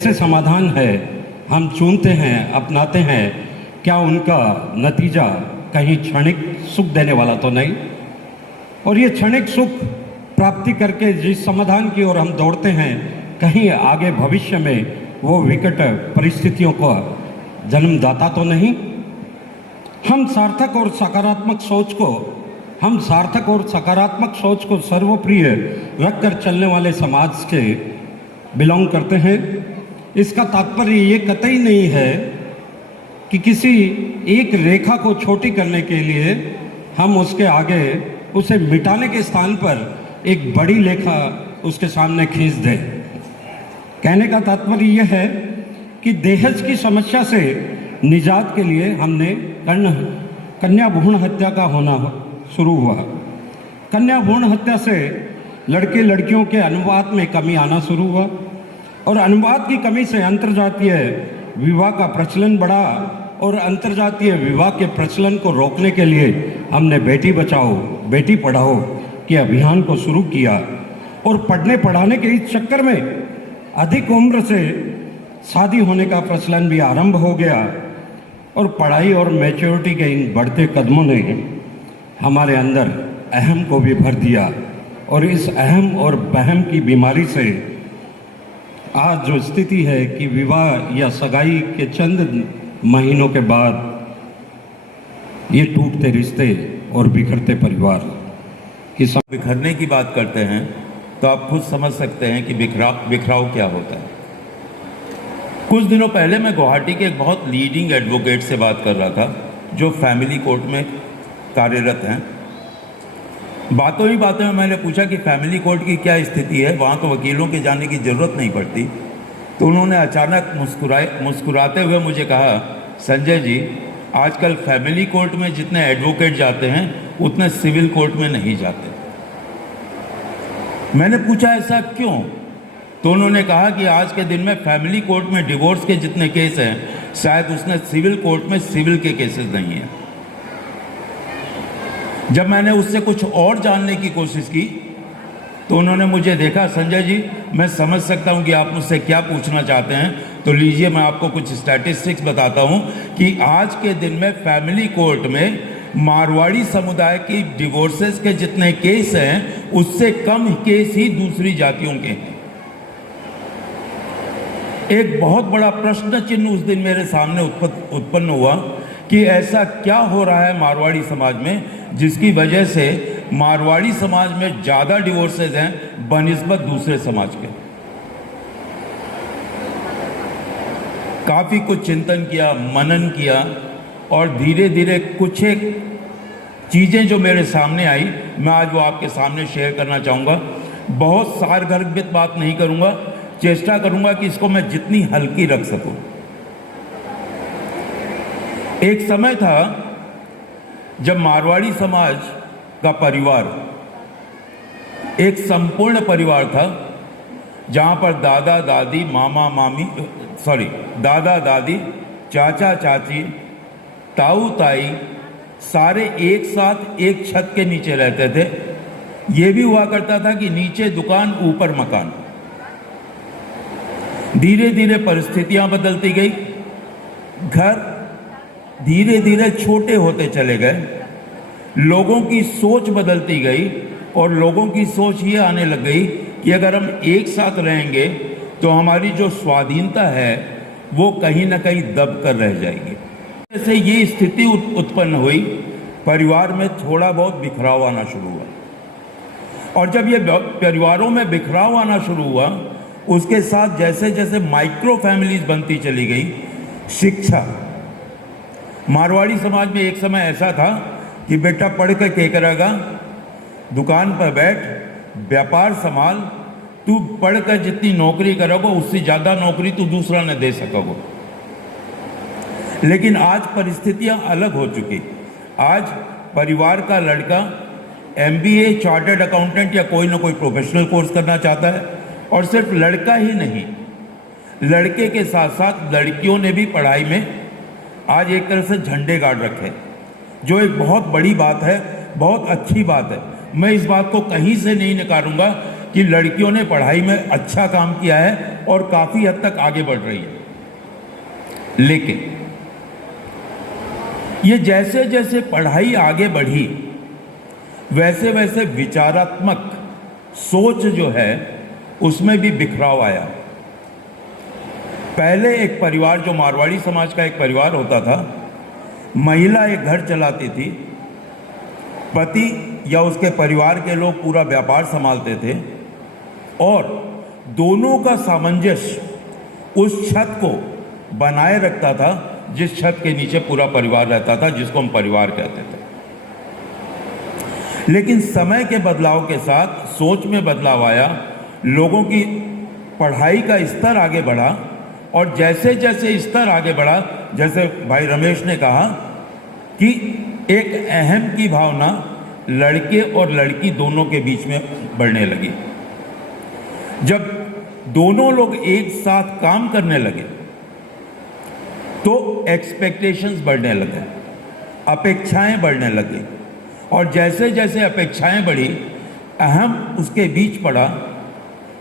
से समाधान है हम चुनते हैं, अपनाते हैं, क्या उनका नतीजा कहीं क्षणिक सुख देने वाला तो नहीं? और ये क्षणिक सुख प्राप्ति करके जिस समाधान की ओर हम दौड़ते हैं, कहीं आगे भविष्य में वो विकट परिस्थितियों का जन्मदाता तो नहीं? हम सार्थक और सकारात्मक सोच को सर्वप्रिय रखकर चलने वाले समाज के बिलोंग करते हैं। इसका तात्पर्य ये कतई नहीं है कि किसी एक रेखा को छोटी करने के लिए हम उसके आगे उसे मिटाने के स्थान पर एक बड़ी रेखा उसके सामने खींच दें। कहने का तात्पर्य यह है कि दहेज की समस्या से निजात के लिए हमने कन्या भ्रूण हत्या का होना शुरू हुआ। कन्या भ्रूण हत्या से लड़के लड़कियों के अनुपात में कमी आना शुरू हुआ और अनुपात की कमी से अंतर्जातीय विवाह का प्रचलन बढ़ा और अंतर्जातीय विवाह के प्रचलन को रोकने के लिए हमने बेटी बचाओ बेटी पढ़ाओ के अभियान को शुरू किया और पढ़ने पढ़ाने के इस चक्कर में अधिक उम्र से शादी होने का प्रचलन भी आरंभ हो गया और पढ़ाई और मैच्योरिटी के इन बढ़ते कदमों ने हमारे अंदर अहम को भी भर दिया और इस अहम और बहम की बीमारी से आज जो स्थिति है कि विवाह या सगाई के चंद महीनों के बाद ये टूटते रिश्ते और बिखरते परिवार की बिखरने की बात करते हैं तो आप खुद समझ सकते हैं कि बिखराव क्या होता है। कुछ दिनों पहले मैं गुवाहाटी के एक बहुत लीडिंग एडवोकेट से बात कर रहा था जो फैमिली कोर्ट में कार्यरत हैं। बातों ही बातों में मैंने पूछा कि फैमिली कोर्ट की क्या स्थिति है, वहाँ तो वकीलों के जाने की ज़रूरत नहीं पड़ती। तो उन्होंने अचानक मुस्कुराते हुए मुझे कहा, संजय जी आजकल फैमिली कोर्ट में जितने एडवोकेट जाते हैं उतने सिविल कोर्ट में नहीं जाते। मैंने पूछा ऐसा क्यों? तो उन्होंने कहा कि आज के दिन में फैमिली कोर्ट में डिवोर्स के जितने केस हैं शायद उसने सिविल कोर्ट में सिविल के केसेस नहीं हैं। जब मैंने उससे कुछ और जानने की कोशिश की तो उन्होंने मुझे देखा, संजय जी मैं समझ सकता हूं कि आप मुझसे क्या पूछना चाहते हैं, तो लीजिए मैं आपको कुछ स्टैटिस्टिक्स बताता हूं कि आज के दिन में फैमिली कोर्ट में मारवाड़ी समुदाय की डिवोर्सेस के जितने केस हैं उससे कम केस ही दूसरी जातियों के हैं। एक बहुत बड़ा प्रश्न चिन्ह उस दिन मेरे सामने उत्पन्न हुआ कि ऐसा क्या हो रहा है मारवाड़ी समाज में जिसकी वजह से मारवाड़ी समाज में ज़्यादा डिवोर्सेज हैं बनिस्बत दूसरे समाज के। काफ़ी कुछ चिंतन किया, मनन किया और धीरे धीरे कुछ एक चीज़ें जो मेरे सामने आई मैं आज वो आपके सामने शेयर करना चाहूँगा। बहुत सारगर्भित बात नहीं करूँगा, चेष्टा करूँगा कि इसको मैं जितनी हल्की रख सकूँ। एक समय था जब मारवाड़ी समाज का परिवार एक संपूर्ण परिवार था जहाँ पर दादा दादी दादा दादी चाचा चाची ताऊ ताई सारे एक साथ एक छत के नीचे रहते थे। ये भी हुआ करता था कि नीचे दुकान ऊपर मकान। धीरे धीरे परिस्थितियां बदलती गई, घर धीरे धीरे छोटे होते चले गए, लोगों की सोच बदलती गई और लोगों की सोच ये आने लग गई कि अगर हम एक साथ रहेंगे तो हमारी जो स्वाधीनता है वो कहीं ना कहीं दब कर रह जाएगी। जैसे ये स्थिति उत्पन्न हुई, परिवार में थोड़ा बहुत बिखराव आना शुरू हुआ और जब ये परिवारों में बिखराव आना शुरू हुआ उसके साथ जैसे जैसे माइक्रो फैमिलीज बनती चली गई। शिक्षा, मारवाड़ी समाज में एक समय ऐसा था कि बेटा पढ़ कर क्या करेगा, दुकान पर बैठ, व्यापार संभाल, तू पढ़कर जितनी नौकरी करोगे उससे ज़्यादा नौकरी तू दूसरा न दे सकोगे। लेकिन आज परिस्थितियां अलग हो चुकी। आज परिवार का लड़का MBA, चार्टर्ड अकाउंटेंट या कोई ना कोई प्रोफेशनल कोर्स करना चाहता है और सिर्फ लड़का ही नहीं, लड़के के साथ साथ लड़कियों ने भी पढ़ाई में आज एक तरह से झंडे गाड़ रखे, जो एक बहुत बड़ी बात है, बहुत अच्छी बात है। मैं इस बात को कहीं से नहीं नकारूंगा कि लड़कियों ने पढ़ाई में अच्छा काम किया है और काफ़ी हद तक आगे बढ़ रही है। लेकिन ये जैसे जैसे पढ़ाई आगे बढ़ी, वैसे वैसे विचारात्मक सोच जो है उसमें भी बिखराव आया। पहले एक परिवार, जो मारवाड़ी समाज का एक परिवार होता था, महिला एक घर चलाती थी, पति या उसके परिवार के लोग पूरा व्यापार संभालते थे और दोनों का सामंजस्य उस छत को बनाए रखता था जिस छत के नीचे पूरा परिवार रहता था, जिसको हम परिवार कहते थे। लेकिन समय के बदलाव के साथ सोच में बदलाव आया, लोगों की पढ़ाई का स्तर आगे बढ़ा और जैसे जैसे स्तर आगे बढ़ा, जैसे भाई रमेश ने कहा कि एक अहम की भावना लड़के और लड़की दोनों के बीच में बढ़ने लगी। जब दोनों लोग एक साथ काम करने लगे तो एक्सपेक्टेशंस बढ़ने लगे, अपेक्षाएं बढ़ने लगी और जैसे जैसे अपेक्षाएं बढ़ी, अहम उसके बीच पड़ा,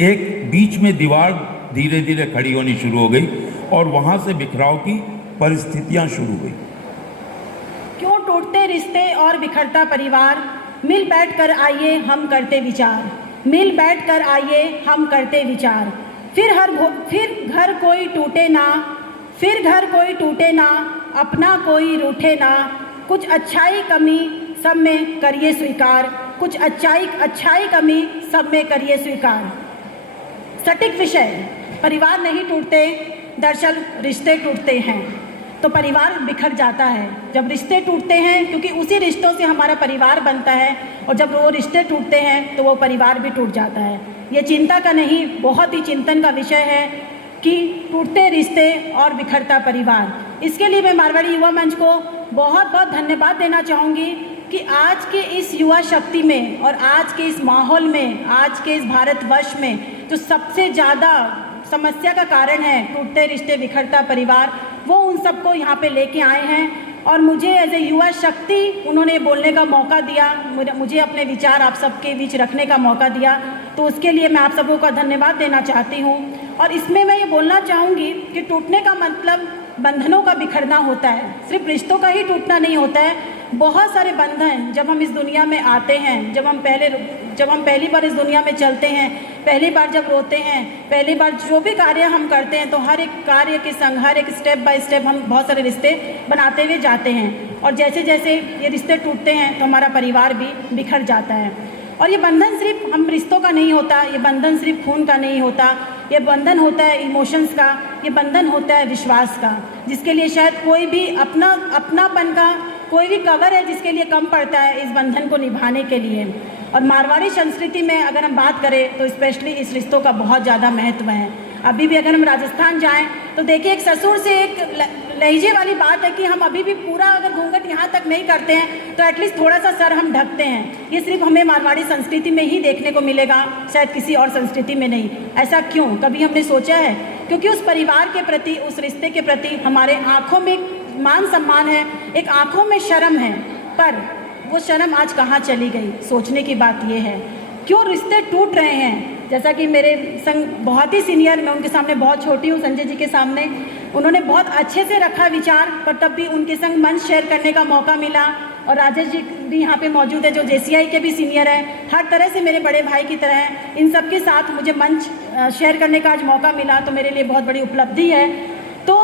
एक बीच में दीवार धीरे धीरे खड़ी होनी शुरू हो गई और वहां से बिखराव की परिस्थितियां शुरू हुई। क्यों टूटते रिश्ते और बिखरता परिवार, मिल बैठ कर आइए हम करते विचार, मिल बैठ कर आइए हम करते विचार। फिर घर कोई टूटे ना, फिर घर कोई टूटे ना, अपना कोई रूठे ना, कुछ अच्छाई कमी सब में करिए स्वीकार, कुछ अच्छाई कमी सब में करिए स्वीकार। सटीक विषय, परिवार नहीं टूटते, दरअसल रिश्ते टूटते हैं। तो परिवार बिखर जाता है जब रिश्ते टूटते हैं, क्योंकि उसी रिश्तों से हमारा परिवार बनता है और जब वो रिश्ते टूटते हैं तो वो परिवार भी टूट जाता है। ये चिंता का नहीं, बहुत ही चिंतन का विषय है कि टूटते रिश्ते और बिखरता परिवार। इसके लिए मैं मारवाड़ी युवा मंच को बहुत बहुत धन्यवाद देना चाहूँगी कि आज के इस युवा शक्ति में और आज के इस माहौल में, आज के इस भारतवर्ष में जो सबसे ज़्यादा समस्या का कारण है टूटते रिश्ते बिखरता परिवार, वो उन सबको यहाँ पे लेके आए हैं और मुझे एज ए युवा शक्ति उन्होंने बोलने का मौका दिया, मुझे अपने विचार आप सबके बीच रखने का मौका दिया, तो उसके लिए मैं आप सबों का धन्यवाद देना चाहती हूँ। और इसमें मैं ये बोलना चाहूँगी कि टूटने का मतलब बंधनों का बिखरना होता है, सिर्फ रिश्तों का ही टूटना नहीं होता है। बहुत सारे बंधन जब हम इस दुनिया में आते हैं, जब हम पहली बार इस दुनिया में चलते हैं, पहली बार जब रोते हैं, पहली बार जो भी कार्य हम करते हैं, तो हर एक कार्य के संग, हर एक स्टेप बाय स्टेप हम बहुत सारे रिश्ते बनाते हुए जाते हैं और जैसे जैसे ये रिश्ते टूटते हैं तो हमारा परिवार भी बिखर जाता है। और ये बंधन सिर्फ हम रिश्तों का नहीं होता, ये बंधन सिर्फ खून का नहीं होता, ये बंधन होता है इमोशंस का, ये बंधन होता है विश्वास का, जिसके लिए शायद कोई भी अपनापन का कोई भी कवर है जिसके लिए कम पड़ता है इस बंधन को निभाने के लिए। और मारवाड़ी संस्कृति में अगर हम बात करें तो स्पेशली इस रिश्तों का बहुत ज़्यादा महत्व है। अभी भी अगर हम राजस्थान जाएं तो देखिए एक ससुर से एक लहजे वाली बात है कि हम अभी भी पूरा अगर घूंघट यहाँ तक नहीं करते हैं तो एटलीस्ट थोड़ा सा सर हम ढकते हैं। ये सिर्फ हमें मारवाड़ी संस्कृति में ही देखने को मिलेगा, शायद किसी और संस्कृति में नहीं। ऐसा क्यों, कभी हमने सोचा है? क्योंकि उस परिवार के प्रति, उस रिश्ते के प्रति हमारे आँखों में मान सम्मान है, एक आँखों में शर्म है, पर वो शर्म आज कहाँ चली गई? सोचने की बात ये है क्यों रिश्ते टूट रहे हैं। जैसा कि मेरे संग बहुत ही सीनियर, मैं उनके सामने बहुत छोटी हूँ, संजय जी के सामने, उन्होंने बहुत अच्छे से रखा विचार, पर तब भी उनके संग मंच शेयर करने का मौका मिला। और राजेश जी भी यहाँ पे मौजूद है जो JCI के भी सीनियर हैं, हर तरह से मेरे बड़े भाई की तरह हैं। इन सब के साथ मुझे मंच शेयर करने का आज मौका मिला, तो मेरे लिए बहुत बड़ी उपलब्धि है। तो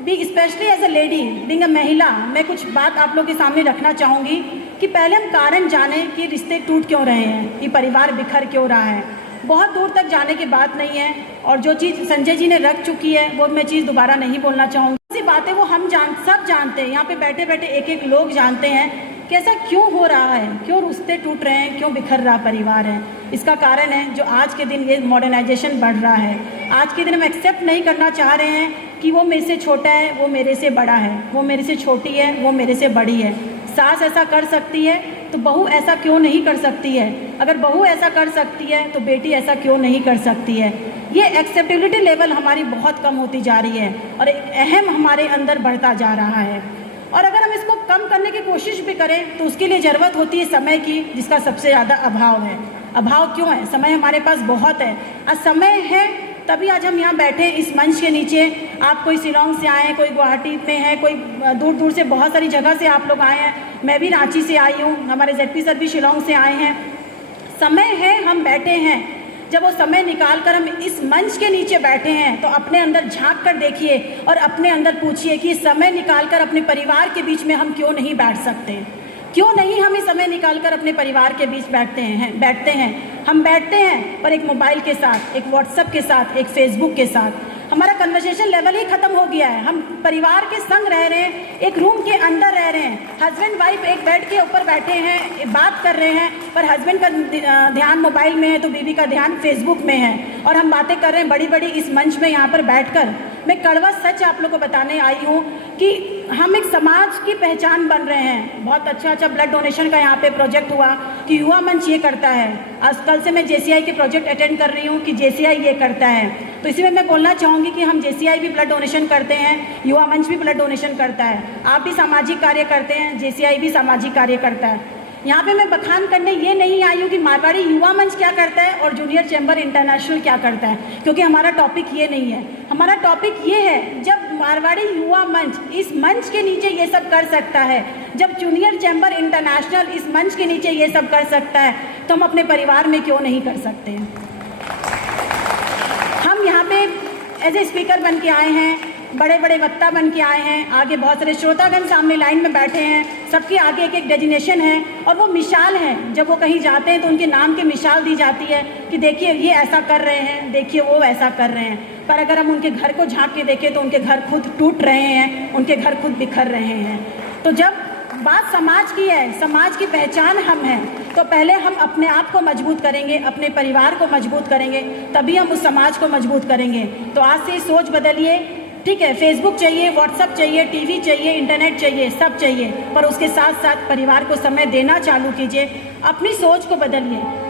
भी specially as a lady, being a mahila, मैं कुछ बात आप लोग के सामने रखना चाहूँगी कि पहले हम कारण जानें कि रिश्ते टूट क्यों रहे हैं, कि परिवार बिखर क्यों रहा है। बहुत दूर तक जाने की बात नहीं है और जो चीज़ संजय जी ने रख चुकी है वो मैं चीज़ दोबारा नहीं बोलना चाहूँगी। ऐसी बातें वो हम सब जानते हैं, यहाँ पे बैठे बैठे एक एक लोग जानते हैं कि ऐसा क्यों हो रहा है, क्यों रिश्ते टूट रहे हैं, क्यों बिखर रहा परिवार है। इसका कारण है जो आज के दिन ये मॉडर्नाइजेशन बढ़ रहा है। आज के दिन हम एक्सेप्ट नहीं करना चाह रहे हैं कि वो मेरे से छोटा है, वो मेरे से बड़ा है, वो मेरे से छोटी है, वो मेरे से बड़ी है। सास ऐसा कर सकती है तो बहू ऐसा क्यों नहीं कर सकती है? अगर बहू ऐसा कर सकती है तो बेटी ऐसा क्यों नहीं कर सकती है? ये एक्सेप्टेबिलिटी लेवल हमारी बहुत कम होती जा रही है और एक अहम हमारे अंदर बढ़ता जा रहा है। और अगर हम इसको कम करने की कोशिश भी करें तो उसके लिए ज़रूरत होती है समय की, जिसका सबसे ज़्यादा अभाव है। अभाव क्यों है? समय हमारे पास बहुत है। आज समय है तभी आज हम यहाँ बैठे इस मंच के नीचे। आप कोई शिलोंग से आए हैं, कोई गुवाहाटी में है, कोई दूर दूर से, बहुत सारी जगह से आप लोग आए हैं। मैं भी रांची से आई हूँ, हमारे जेडपी सर भी शिलोंग से आए हैं। समय है, हम बैठे हैं। जब वो समय निकाल कर हम इस मंच के नीचे बैठे हैं तो अपने अंदर झांक कर देखिए और अपने अंदर पूछिए कि समय निकाल कर अपने परिवार के बीच में हम क्यों नहीं बैठ सकते? क्यों नहीं हम इस समय निकाल कर अपने परिवार के बीच बैठते हैं? हम बैठते हैं पर एक मोबाइल के साथ, एक व्हाट्सएप के साथ, एक फेसबुक के साथ। हमारा कन्वर्सेशन लेवल ही खत्म हो गया है। हम परिवार के संग रह रहे हैं, एक रूम के अंदर रह रहे हैं, हस्बैंड वाइफ एक बेड के ऊपर बैठे हैं, बात कर रहे हैं, पर हस्बैंड का ध्यान मोबाइल में है तो बीवी का ध्यान फेसबुक में है, और हम बातें कर रहे हैं बड़ी बड़ी इस मंच में यहाँ पर बैठकर। मैं कड़वा सच आप लोगों को बताने आई हूँ कि हम एक समाज की पहचान बन रहे हैं। बहुत अच्छा ब्लड डोनेशन का यहाँ पे प्रोजेक्ट हुआ कि युवा मंच ये करता है। आज कल से मैं JCI के प्रोजेक्ट अटेंड कर रही हूँ कि JCI ये करता है, तो इसी में मैं बोलना चाहूँगी कि हम JCI भी ब्लड डोनेशन करते हैं, युवा मंच भी ब्लड डोनेशन करता है, आप भी सामाजिक कार्य करते हैं, JCI भी सामाजिक कार्य करता है। यहाँ पे मैं बखान करने ये नहीं आई हूँ कि मारवाड़ी युवा मंच क्या करता है और जूनियर चैम्बर इंटरनेशनल क्या करता है, क्योंकि हमारा टॉपिक ये नहीं है। हमारा टॉपिक ये है, जब मारवाड़ी युवा मंच इस मंच के नीचे ये सब कर सकता है, जब जूनियर चैम्बर इंटरनेशनल इस मंच के नीचे ये सब कर सकता है, तो हम अपने परिवार में क्यों नहीं कर सकते हैं? हम यहाँ पे एज ए स्पीकर बन के आए हैं, बड़े बड़े वक्ता बन के आए हैं, आगे बहुत सारे श्रोतागण सामने लाइन में बैठे हैं, सबके आगे एक एक डेजिग्नेशन है और वो मिसाल है। जब वो कहीं जाते हैं तो उनके नाम की मिसाल दी जाती है कि देखिए ये ऐसा कर रहे हैं, देखिए वो ऐसा कर रहे हैं। पर अगर हम उनके घर को झांक के देखें तो उनके घर खुद टूट रहे हैं, उनके घर खुद बिखर रहे हैं। तो जब बात समाज की है, समाज की पहचान हम हैं, तो पहले हम अपने आप को मजबूत करेंगे, अपने परिवार को मजबूत करेंगे, तभी हम उस समाज को मजबूत करेंगे। तो आज से सोच बदलिए। ठीक है, फेसबुक चाहिए, व्हाट्सएप चाहिए, टीवी चाहिए, इंटरनेट चाहिए, सब चाहिए, पर उसके साथ साथ परिवार को समय देना चालू कीजिए। अपनी सोच को बदलिए।